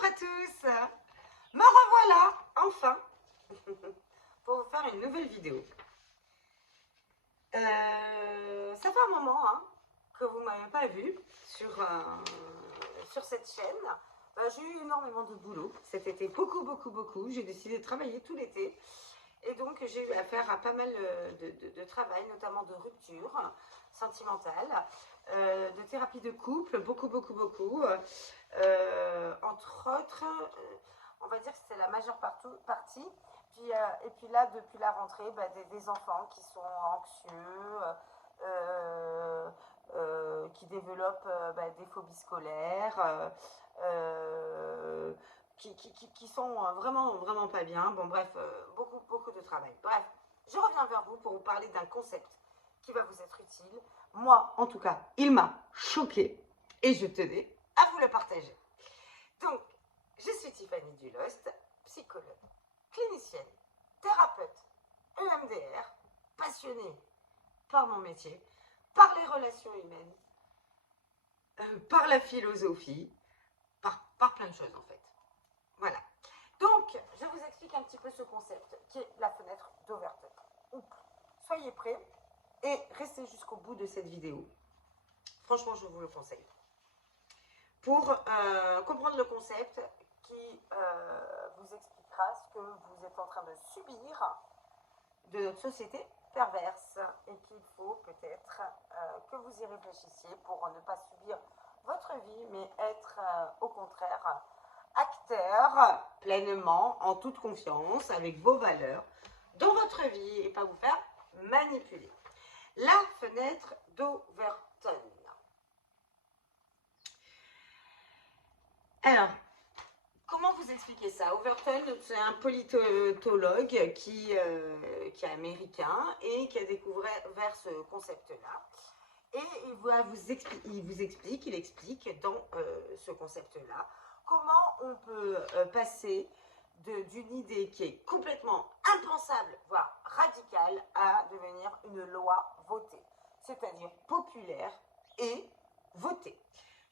Bonjour à tous. Me revoilà, enfin, pour vous faire une nouvelle vidéo. Ça fait un moment que vous ne m'avez pas vu sur cette chaîne. J'ai eu énormément de boulot cet été, beaucoup. J'ai décidé de travailler tout l'été. Et donc, j'ai eu affaire à pas mal de travail, notamment de rupture sentimentale, de thérapie de couple, beaucoup. Entre autres, on va dire que c'était la majeure partie. Et puis là, depuis la rentrée, des enfants qui sont anxieux, qui développent des phobies scolaires, qui sont vraiment pas bien. Bon, bref, beaucoup de travail. Bref, je reviens vers vous pour vous parler d'un concept qui va vous être utile. Moi, en tout cas, il m'a choqué et je tenais à vous le partager. Donc, je suis Tiffany Dulost, psychologue, clinicienne, thérapeute, EMDR, passionnée par mon métier, par les relations humaines, par la philosophie, par plein de choses en fait. Voilà. Donc, je vous explique un petit peu ce concept qui est la fenêtre d'Overton. Soyez prêts et restez jusqu'au bout de cette vidéo. Franchement, je vous le conseille. Pour comprendre le concept qui vous expliquera ce que vous êtes en train de subir de notre société perverse et qu'il faut peut-être que vous y réfléchissiez pour ne pas subir votre vie, mais être au contraire acteur pleinement, en toute confiance, avec vos valeurs dans votre vie et pas vous faire manipuler. La fenêtre d'Overton. Alors, comment vous expliquer ça? Overton, c'est un politologue qui est américain et qui a découvert ce concept-là. Et il explique dans ce concept-là comment on peut passer d'une idée qui est complètement impensable, voire radicale, à devenir une loi votée, c'est-à-dire populaire et votée.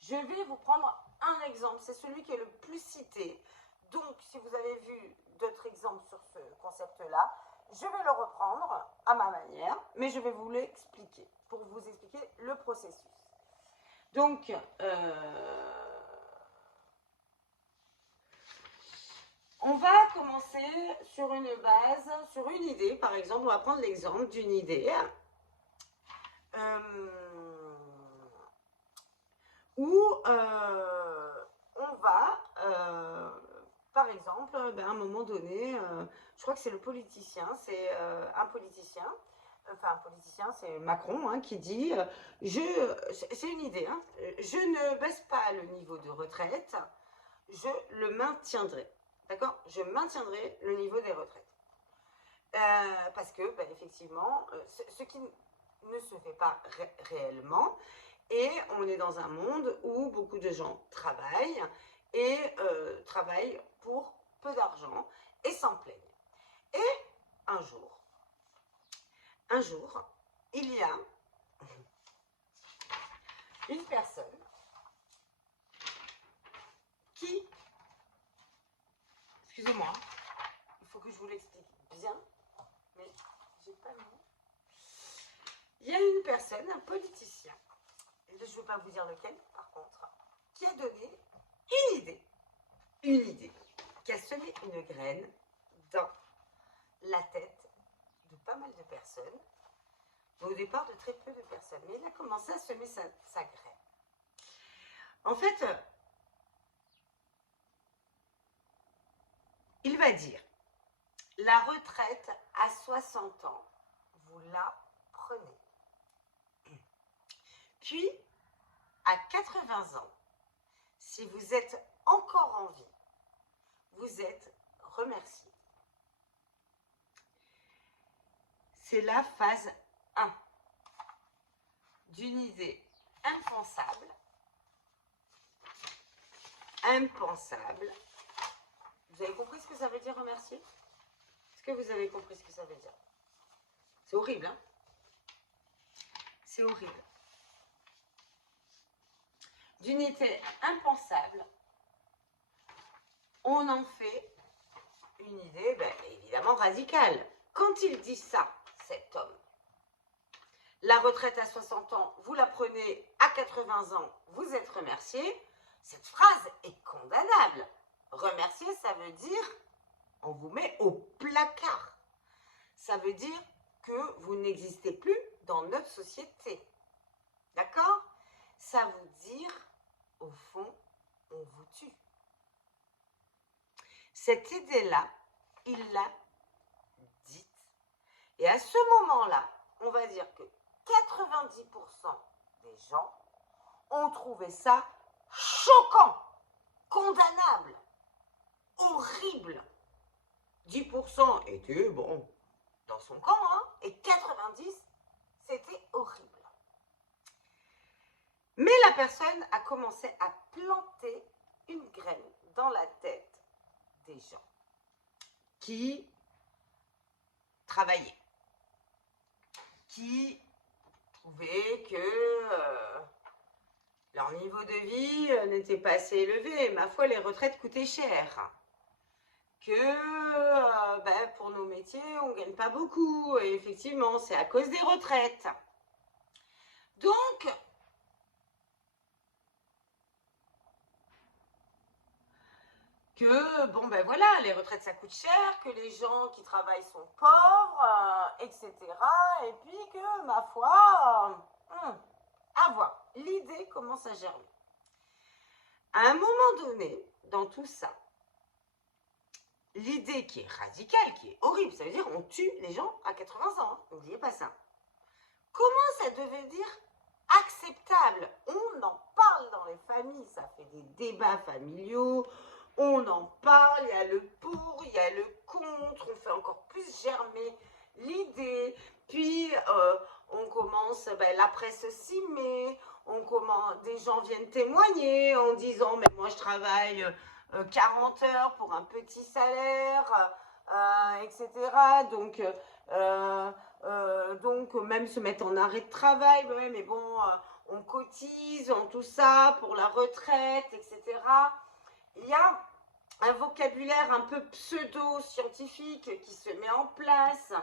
Je vais vous prendre un exemple, c'est celui qui est le plus cité. Donc, si vous avez vu d'autres exemples sur ce concept-là, je vais le reprendre à ma manière, mais je vais vous l'expliquer, pour vous expliquer le processus. Donc, on va commencer sur une base, sur une idée, par exemple, on va prendre l'exemple d'une idée où on va, par exemple, à un moment donné, je crois que c'est le politicien, c'est un politicien, c'est Macron qui dit, c'est une idée, je ne baisse pas le niveau de retraite, je le maintiendrai, d'accord? Je maintiendrai le niveau des retraites. Parce que, effectivement, ce qui ne se fait pas réellement, et on est dans un monde où beaucoup de gens travaillent et travaillent pour peu d'argent et s'en plaignent. Et un jour, il y a une personne qui, excusez-moi, il faut que je vous l'explique bien, mais j'ai pas le mot. Il y a une personne, un politicien, je ne vais pas vous dire lequel par contre, qui a donné une idée, qui a semé une graine dans la tête de pas mal de personnes, au départ de très peu de personnes, mais il a commencé à semer sa graine. En fait, il va dire, la retraite à 60 ans, vous la prenez. Puis, à 80 ans, si vous êtes encore en vie, vous êtes remercié. C'est la phase 1 d'une idée impensable. Vous avez compris ce que ça veut dire remercier? Est-ce que vous avez compris ce que ça veut dire? C'est horrible, hein? C'est horrible. D'une idée impensable on en fait une idée évidemment radicale. Quand il dit ça, cet homme, la retraite à 60 ans, vous la prenez à 80 ans, vous êtes remercié, cette phrase est condamnable. Remercier, ça veut dire, on vous met au placard. Ça veut dire que vous n'existez plus dans notre société. D'accord? Ça veut dire, au fond, on vous tue. Cette idée-là, il l'a dite. Et à ce moment-là, on va dire que 90% des gens ont trouvé ça choquant, condamnable, horrible. 10% étaient, bon, dans son camp, hein, et 90%, c'était horrible. Mais la personne a commencé à planter une graine dans la tête des gens qui travaillaient, qui trouvaient que leur niveau de vie n'était pas assez élevé. Ma foi, les retraites coûtaient cher. Que pour nos métiers, on ne gagne pas beaucoup. Et effectivement, c'est à cause des retraites. Donc, que, voilà, les retraites, ça coûte cher, que les gens qui travaillent sont pauvres, etc. Et puis que, ma foi, à voir. L'idée commence à germer. À un moment donné, dans tout ça, l'idée qui est radicale, qui est horrible, ça veut dire on tue les gens à 80 ans, n'oubliez pas ça. Comment ça devait dire acceptable? On en parle dans les familles, ça fait des débats familiaux, on en parle, il y a le pour, il y a le contre, on fait encore plus germer l'idée, puis on commence, la presse s'y met, des gens viennent témoigner en disant mais moi je travaille 40 heures pour un petit salaire, etc. Donc même se mettre en arrêt de travail, mais bon, on cotise, on tout ça pour la retraite, etc. Il y a un vocabulaire un peu pseudo-scientifique qui se met en place,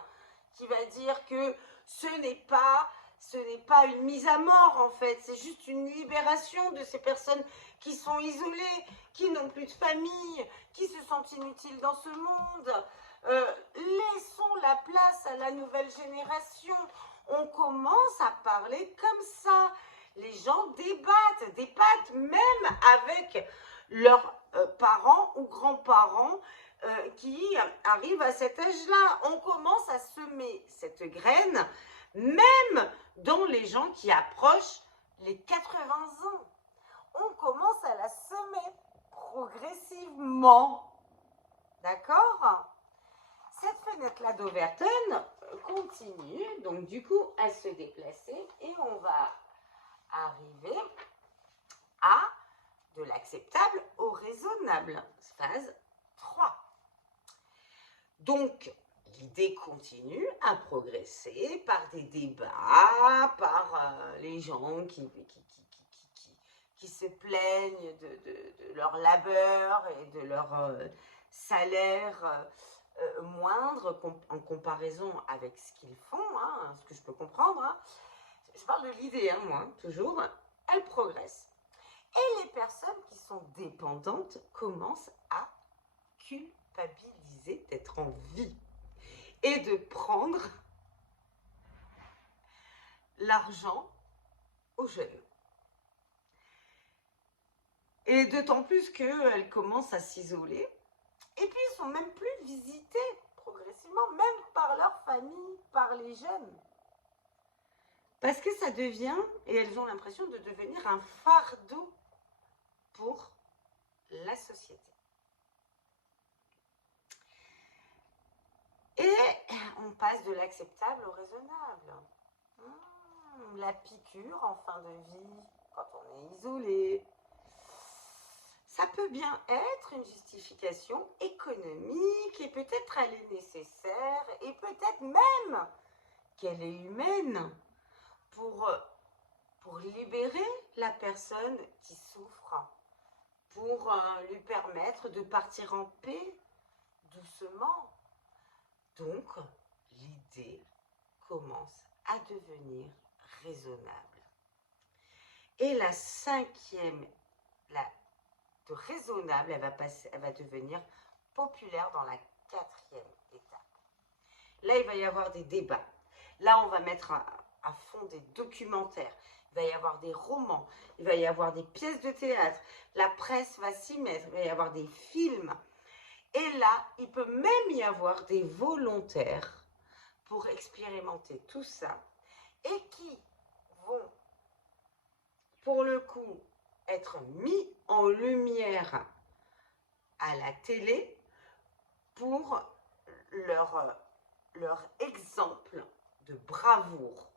qui va dire que ce n'est pas une mise à mort en fait, c'est juste une libération de ces personnes qui sont isolées, qui n'ont plus de famille, qui se sentent inutiles dans ce monde. Laissons la place à la nouvelle génération. On commence à parler comme ça. Les gens débattent même avec leurs parents ou grands-parents qui arrivent à cet âge-là. On commence à semer cette graine, même dans les gens qui approchent les 80 ans. On commence à la semer progressivement. D'accord? Cette fenêtre-là d'Overton continue, donc du coup, à se déplacer et on va arriver à de l'acceptable au raisonnable, phase 3. Donc, l'idée continue à progresser par des débats, par les gens qui se plaignent de leur labeur et de leur salaire moindre en comparaison avec ce qu'ils font, hein, ce que je peux comprendre. Hein. Je parle de l'idée, hein, moi, toujours. Elle progresse. Et les personnes qui sont dépendantes commencent à culpabiliser d'être en vie et de prendre l'argent aux jeunes. Et d'autant plus qu'elles commencent à s'isoler. Et puis, ils ne sont même plus visités progressivement, même par leur famille, par les jeunes. Parce que ça devient, et elles ont l'impression de devenir un fardeau pour la société. Et on passe de l'acceptable au raisonnable. La piqûre en fin de vie, quand on est isolé, ça peut bien être une justification économique et peut-être elle est nécessaire et peut-être même qu'elle est humaine pour libérer la personne qui souffre, pour pour lui permettre de partir en paix doucement. Donc, l'idée commence à devenir raisonnable. Et la cinquième, de raisonnable, elle va devenir populaire dans la quatrième étape. Là, il va y avoir des débats. Là, on va mettre à fond des documentaires. Il va y avoir des romans. Il va y avoir des pièces de théâtre. La presse va s'y mettre. Il va y avoir des films. Et là, il peut même y avoir des volontaires pour expérimenter tout ça et qui vont, pour le coup, être mis en lumière à la télé pour leur exemple de bravoure.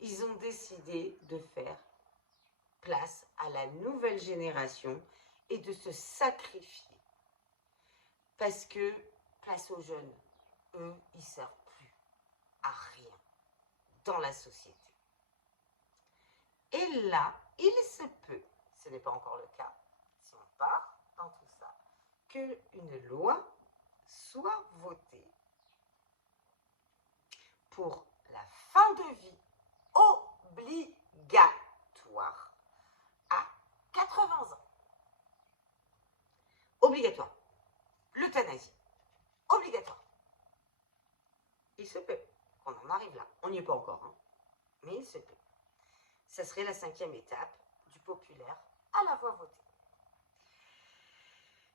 Ils ont décidé de faire place à la nouvelle génération et de se sacrifier. Parce que, place aux jeunes, eux, ils ne servent plus à rien dans la société. Et là, il se peut, ce n'est pas encore le cas, si on part dans tout ça, qu'une loi soit votée pour la fin de vie obligatoire à 80 ans. Obligatoire. L'euthanasie. Obligatoire. Il se peut qu'on en arrive là. On n'y est pas encore, hein, mais il se peut. Ça serait la cinquième étape du populaire à la voix votée.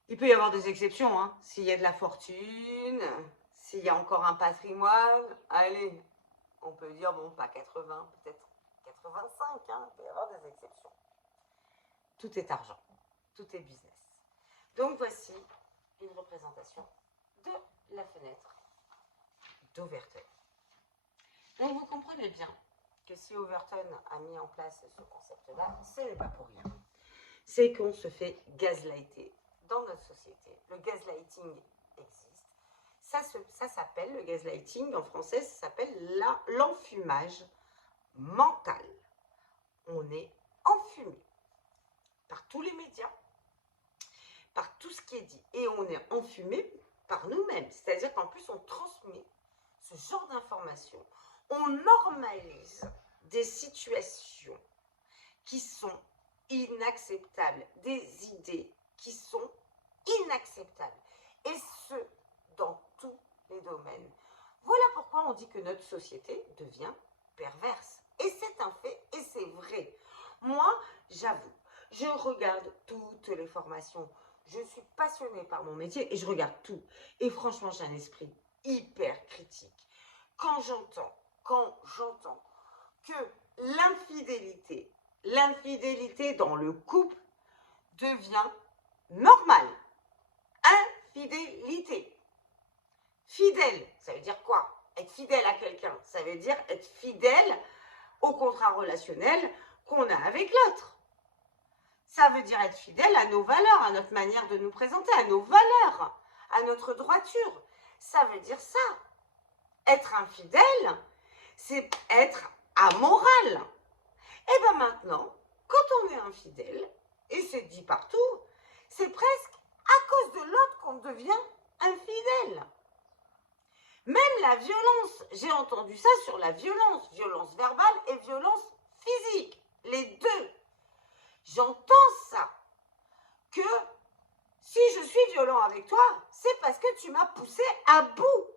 Il peut y avoir des exceptions, hein. S'il y a de la fortune, s'il y a encore un patrimoine, allez, on peut dire, bon, pas 80, peut-être 85, hein. Il peut y avoir des exceptions. Tout est argent, tout est business. Donc voici une représentation de la fenêtre d'Overton. Donc vous comprenez bien que si Overton a mis en place ce concept-là, ce n'est pas pour rien. C'est qu'on se fait gaslighter dans notre société. Le gaslighting existe. Ça s'appelle, le gaslighting en français, ça s'appelle l'enfumage mental. On est enfumé par tous les médias, par tout ce qui est dit. Et on est enfumé par nous-mêmes. C'est-à-dire qu'en plus, on transmet ce genre d'informations. On normalise des situations qui sont inacceptables, des idées qui sont inacceptables. Et ce, dans tous les domaines. Voilà pourquoi on dit que notre société devient perverse. Et c'est un fait, et c'est vrai. Moi, j'avoue, je regarde toutes les formations. Je suis passionnée par mon métier et je regarde tout. Et franchement, j'ai un esprit hyper critique. Quand j'entends que l'infidélité dans le couple devient normale. Infidélité. Fidèle, ça veut dire quoi? Être fidèle à quelqu'un, ça veut dire être fidèle au contrat relationnel qu'on a avec l'autre. Ça veut dire être fidèle à nos valeurs, à notre manière de nous présenter, à nos valeurs, à notre droiture. Ça veut dire ça. Être infidèle, c'est être amoral. Et bien maintenant, quand on est infidèle, et c'est dit partout, c'est presque à cause de l'autre qu'on devient infidèle. Même la violence, j'ai entendu ça sur la violence verbale et violence physique, les deux. J'entends ça, que si je suis violent avec toi, c'est parce que tu m'as poussé à bout.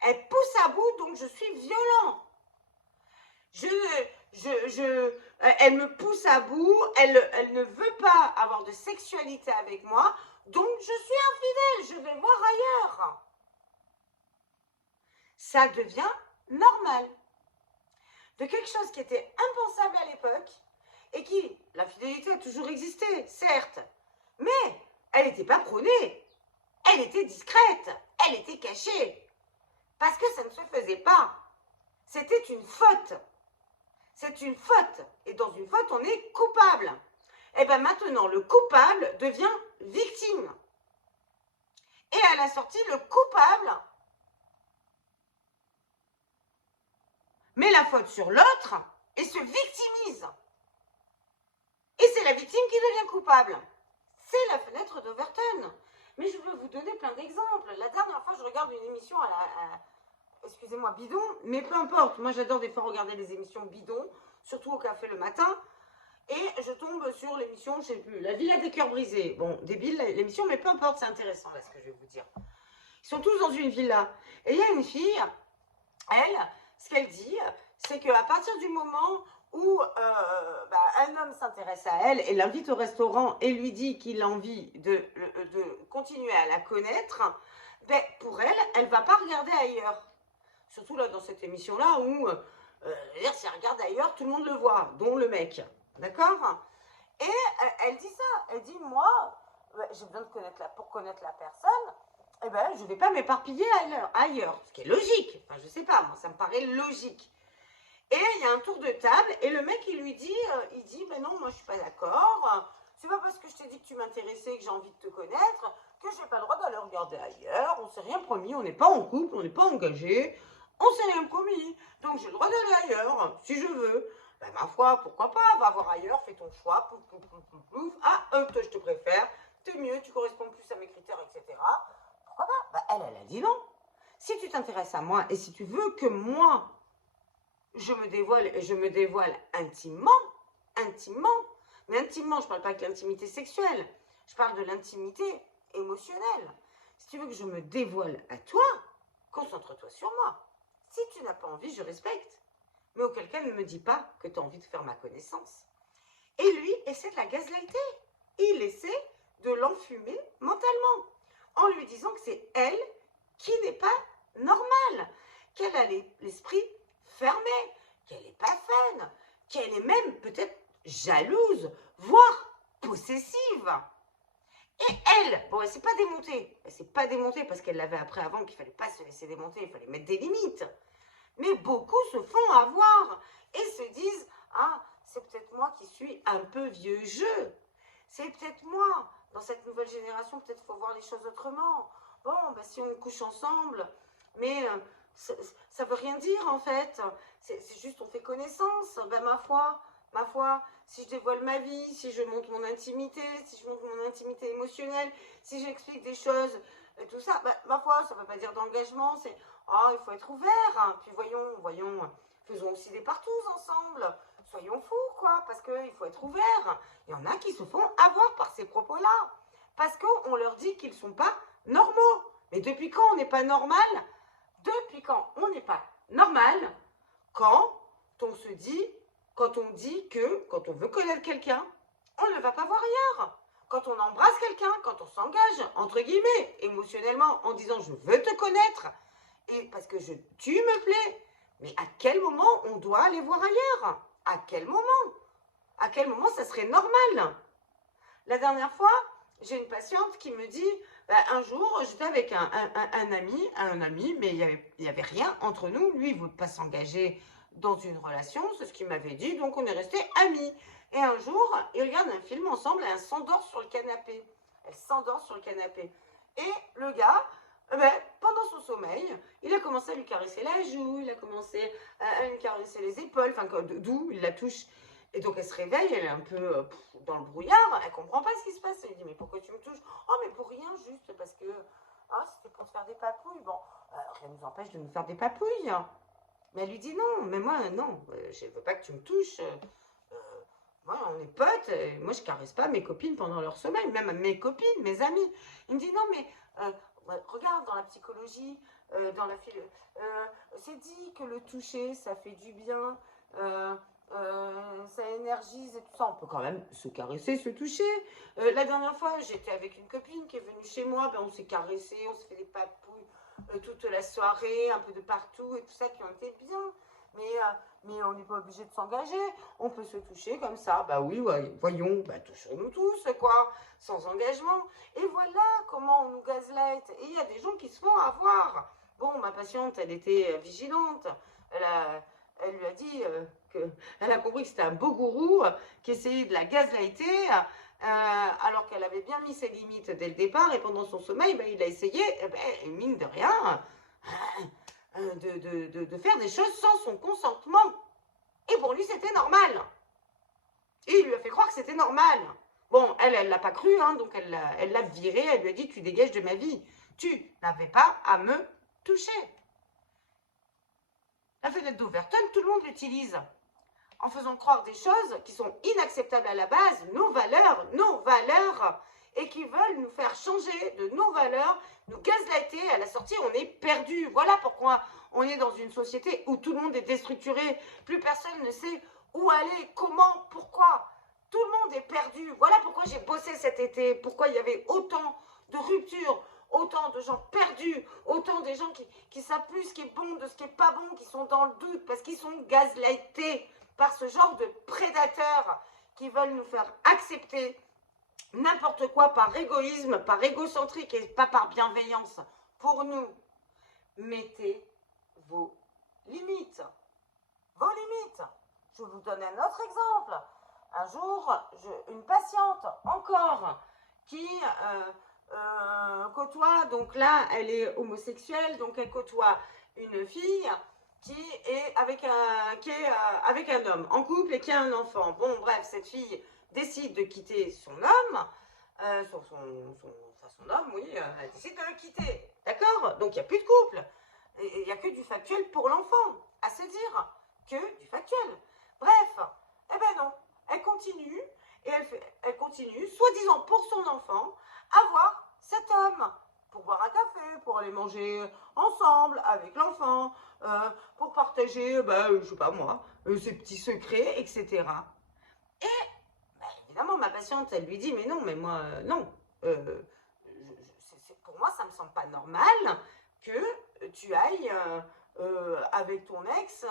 Elle pousse à bout, donc je suis violent. Elle me pousse à bout, elle ne veut pas avoir de sexualité avec moi, donc je suis infidèle, je vais voir ailleurs. Ça devient normal. De quelque chose qui était impensable à l'époque, et qui, l'infidélité a toujours existé, certes, mais elle n'était pas prônée, elle était discrète, elle était cachée, parce que ça ne se faisait pas. C'était une faute. C'est une faute. Et dans une faute, on est coupable. Et bien maintenant, le coupable devient victime. Et à la sortie, le coupable met la faute sur l'autre et se victimise. Et c'est la victime qui devient coupable. c'est la fenêtre d'Overton. Mais je veux vous donner plein d'exemples. La dernière fois, je regarde une émission excusez-moi, bidon, mais peu importe. Moi, j'adore des fois regarder les émissions bidons, surtout au café le matin. Et je tombe sur l'émission, je sais plus, La Villa des Cœurs Brisés. Bon, débile l'émission, mais peu importe, c'est intéressant là ce que je vais vous dire. Ils sont tous dans une villa. Et il y a une fille, elle, ce qu'elle dit, c'est qu'à partir du moment où un homme s'intéresse à elle et l'invite au restaurant et lui dit qu'il a envie de continuer à la connaître, ben, pour elle, elle ne va pas regarder ailleurs. Surtout là, dans cette émission-là où, si elle regarde ailleurs, tout le monde le voit, dont le mec. D'accord? Et elle dit ça. Elle dit, moi, j'ai besoin de pour connaître la personne, eh ben, je ne vais pas m'éparpiller ailleurs. Ce qui est logique. Enfin, je ne sais pas, moi, ça me paraît logique. Et il y a un tour de table, et le mec, il lui dit, ben non, moi, je ne suis pas d'accord. C'est pas parce que je t'ai dit que tu m'intéressais, que j'ai envie de te connaître, que je n'ai pas le droit d'aller regarder ailleurs. On ne s'est rien promis, on n'est pas en couple, on n'est pas engagé. On ne s'est rien promis. Donc, j'ai le droit d'aller ailleurs, si je veux. Ben, ma foi, pourquoi pas, va voir ailleurs, fais ton choix, pouf, pouf, pouf, pouf, pouf. Ah, toi, je te préfère, t'es mieux, tu corresponds plus à mes critères, etc. Pourquoi pas? Ben, elle a dit non. Si tu t'intéresses à moi et si tu veux que moi, je me dévoile intimement, mais intimement, je ne parle pas de l'intimité sexuelle, je parle de l'intimité émotionnelle. Si tu veux que je me dévoile à toi, concentre-toi sur moi. Si tu n'as pas envie, je respecte. Mais auquel cas, ne me dis pas que tu as envie de faire ma connaissance. Et lui essaie de la gazlighter. Il essaie de l'enfumer mentalement. En lui disant que c'est elle qui n'est pas normale. Qu'elle a l'esprit fermé. Qu'elle n'est pas fun. Qu'elle est même peut-être jalouse, voire possessive. Et elle, bon, elle ne s'est pas démontée. Elle ne s'est pas démontée parce qu'elle l'avait appris avant qu'il ne fallait pas se laisser démonter, il fallait mettre des limites. Mais beaucoup se font avoir et se disent « Ah, c'est peut-être moi qui suis un peu vieux jeu. C'est peut-être moi. Dans cette nouvelle génération, peut-être qu'il faut voir les choses autrement. Bon, ben, si on couche ensemble, mais ça ne veut rien dire en fait. C'est juste on fait connaissance. Ben, ma foi, si je dévoile ma vie, si je montre mon intimité, si je montre mon intimité émotionnelle, si j'explique des choses, tout ça, ben, ma foi, ça ne veut pas dire d'engagement, c'est oh, il faut être ouvert, hein. Puis voyons, faisons aussi des partous ensemble, soyons fous, quoi, parce qu'il faut être ouvert. Il y en a qui se font avoir par ces propos-là, parce qu'on leur dit qu'ils ne sont pas normaux. Mais depuis quand on n'est pas normal? Depuis quand on n'est pas normal? Quand on se dit, quand on dit que, quand on veut connaître quelqu'un, on ne va pas voir ailleurs. Quand on embrasse quelqu'un, quand on s'engage, entre guillemets, émotionnellement, en disant je veux te connaître, et parce que tu me plais. Mais à quel moment on doit aller voir ailleurs? À quel moment? À quel moment ça serait normal? La dernière fois, j'ai une patiente qui me dit, un jour, j'étais avec un ami, mais il n'y avait rien entre nous. Lui, il ne voulait pas s'engager dans une relation, c'est ce qu'il m'avait dit, donc on est restés amis. Et un jour, ils regardent un film ensemble et elle s'endort sur le canapé. Elle s'endort sur le canapé. Et le gars, pendant son sommeil, il a commencé à lui caresser la joue, il a commencé à lui caresser les épaules, enfin d'où il la touche. Et donc elle se réveille, elle est un peu dans le brouillard, elle comprend pas ce qui se passe. Elle lui dit mais pourquoi tu me touches? Oh mais pour rien, juste parce que c'était pour te faire des papouilles. Bon, rien ne nous empêche de nous faire des papouilles. Mais elle lui dit non, mais moi non, je veux pas que tu me touches. Moi, on est potes, moi je caresse pas mes copines pendant leur sommeil, même mes copines, mes amis. Il me dit non mais regarde dans la psychologie, dans la c'est dit que le toucher ça fait du bien, ça énergise et tout ça. On peut quand même se caresser, se toucher. La dernière fois j'étais avec une copine qui est venue chez moi, on s'est caressé, on s'est fait des papouilles toute la soirée, un peu de partout et tout ça, puis on était bien. Mais on n'est pas obligé de s'engager, on peut se toucher comme ça, bah oui, ouais, voyons, touchons-nous tous, quoi, sans engagement. Et voilà comment on nous gaslight. Et il y a des gens qui se font avoir. Bon, ma patiente, elle était vigilante, elle lui a dit qu'elle a compris que c'était un beau gourou qui essayait de la gaslighter, alors qu'elle avait bien mis ses limites dès le départ, et pendant son sommeil, il a essayé, mine de rien, de faire des choses sans son consentement. Et pour lui, c'était normal. Et il lui a fait croire que c'était normal. Bon, elle l'a pas cru, hein, donc elle l'a viré, elle lui a dit, tu dégages de ma vie. Tu n'avais pas à me toucher. La fenêtre d'Overton, tout le monde l'utilise en faisant croire des choses qui sont inacceptables à la base, nos valeurs, et qui veulent nous faire changer de nos valeurs, nous gaslighter. À la sortie, on est perdu. Voilà pourquoi on est dans une société où tout le monde est déstructuré, plus personne ne sait où aller, comment, pourquoi. Tout le monde est perdu. Voilà pourquoi j'ai bossé cet été, pourquoi il y avait autant de ruptures, autant de gens perdus, autant des gens qui savent plus ce qui est bon de ce qui est pas bon, qui sont dans le doute parce qu'ils sont gaslightés par ce genre de prédateurs qui veulent nous faire accepter n'importe quoi par égoïsme, par égocentrique et pas par bienveillance pour nous. Mettez vos limites. Vos limites. Je vous donne un autre exemple. Un jour, une patiente encore qui côtoie, donc là, elle est homosexuelle, donc elle côtoie une fille qui est avec un homme, en couple et qui a un enfant. Bon, bref, cette fille décide de quitter son homme, son homme, oui, elle décide de le quitter. D'accord? Donc, il n'y a plus de couple. Il n'y a que du factuel pour l'enfant, à se dire que du factuel. Bref, eh ben non, elle continue, et elle continue, soi-disant pour son enfant, à voir cet homme, pour boire un café, pour aller manger ensemble avec l'enfant, pour partager, je sais pas moi, ses petits secrets, etc. Et évidemment, ma patiente, elle lui dit, mais non, mais moi, non. Pour moi, ça me semble pas normal que tu ailles avec ton ex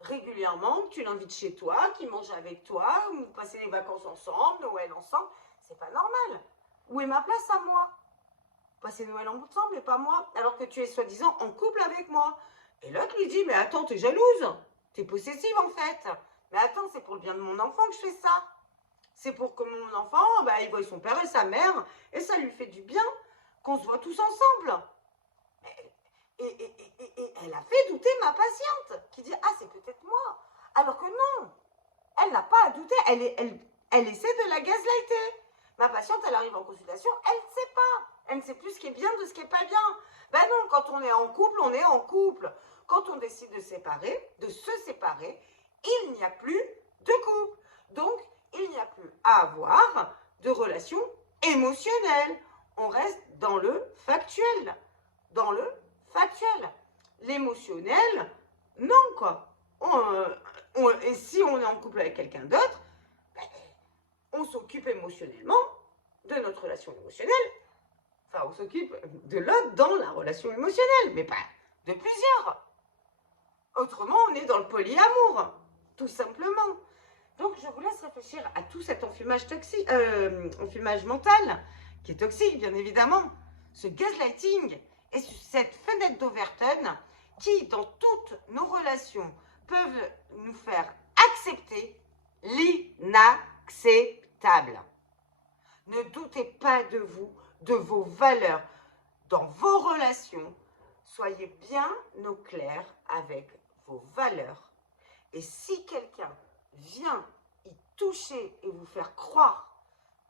régulièrement, que tu l'invites chez toi, qu'il mange avec toi, ou vous passez les vacances ensemble, Noël ensemble. C'est pas normal. Où est ma place à moi? Passer Noël ensemble et pas moi, alors que tu es soi-disant en couple avec moi. Et l'autre lui dit, mais attends, t'es jalouse, t'es possessive en fait. Mais attends, c'est pour le bien de mon enfant que je fais ça. C'est pour que mon enfant, il voit son père et sa mère, et ça lui fait du bien qu'on se voit tous ensemble. Et elle a fait douter ma patiente, qui dit, ah, c'est peut-être moi. Alors que non, elle n'a pas à douter, elle essaie de la gaslighter. Ma patiente, elle arrive en consultation, elle ne sait pas. Elle ne sait plus ce qui est bien de ce qui n'est pas bien. Ben non, quand on est en couple, on est en couple. Quand on décide de se séparer, il n'y a plus de couple. Donc, il n'y a plus à avoir de relation émotionnelle. On reste dans le factuel. Dans le factuel. L'émotionnel, non quoi. Et si on est en couple avec quelqu'un d'autre, on s'occupe émotionnellement de notre relation émotionnelle. Enfin, on s'occupe de l'autre dans la relation émotionnelle, mais pas de plusieurs. Autrement, on est dans le polyamour, tout simplement. Donc, je vous laisse réfléchir à tout cet enfumage toxique, enfumage mental, qui est toxique, bien évidemment, ce gaslighting et cette fenêtre d'Overton qui, dans toutes nos relations, peuvent nous faire accepter l'inacceptable. Ne doutez pas de vous, de vos valeurs dans vos relations. Soyez bien au clair avec vos valeurs. Et si quelqu'un vient y toucher et vous faire croire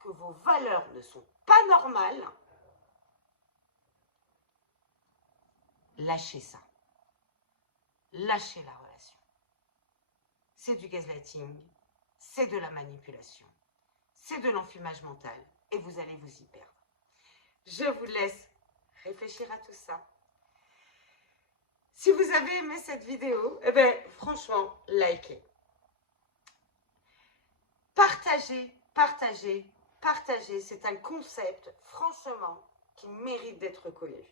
que vos valeurs ne sont pas normales, lâchez ça. Lâchez la relation. C'est du gaslighting, c'est de la manipulation, c'est de l'enfumage mental et vous allez vous y perdre. Je vous laisse réfléchir à tout ça. Si vous avez aimé cette vidéo, franchement, likez. Partagez, partagez, partagez. C'est un concept, franchement, qui mérite d'être connu.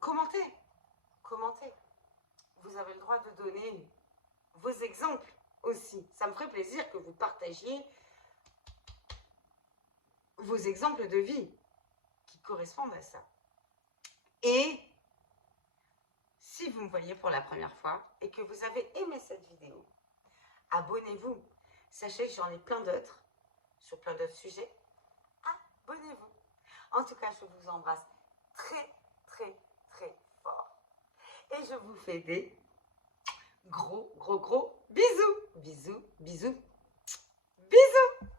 Commentez. Vous avez le droit de donner vos exemples aussi. Ça me ferait plaisir que vous partagiez vos exemples de vie qui correspondent à ça. Et si vous me voyez pour la première fois et que vous avez aimé cette vidéo, abonnez-vous. Sachez que j'en ai plein d'autres sur plein d'autres sujets. Abonnez-vous. En tout cas, je vous embrasse très, très, très fort. Et je vous fais des gros bisous. Bisous, bisous. Bisous.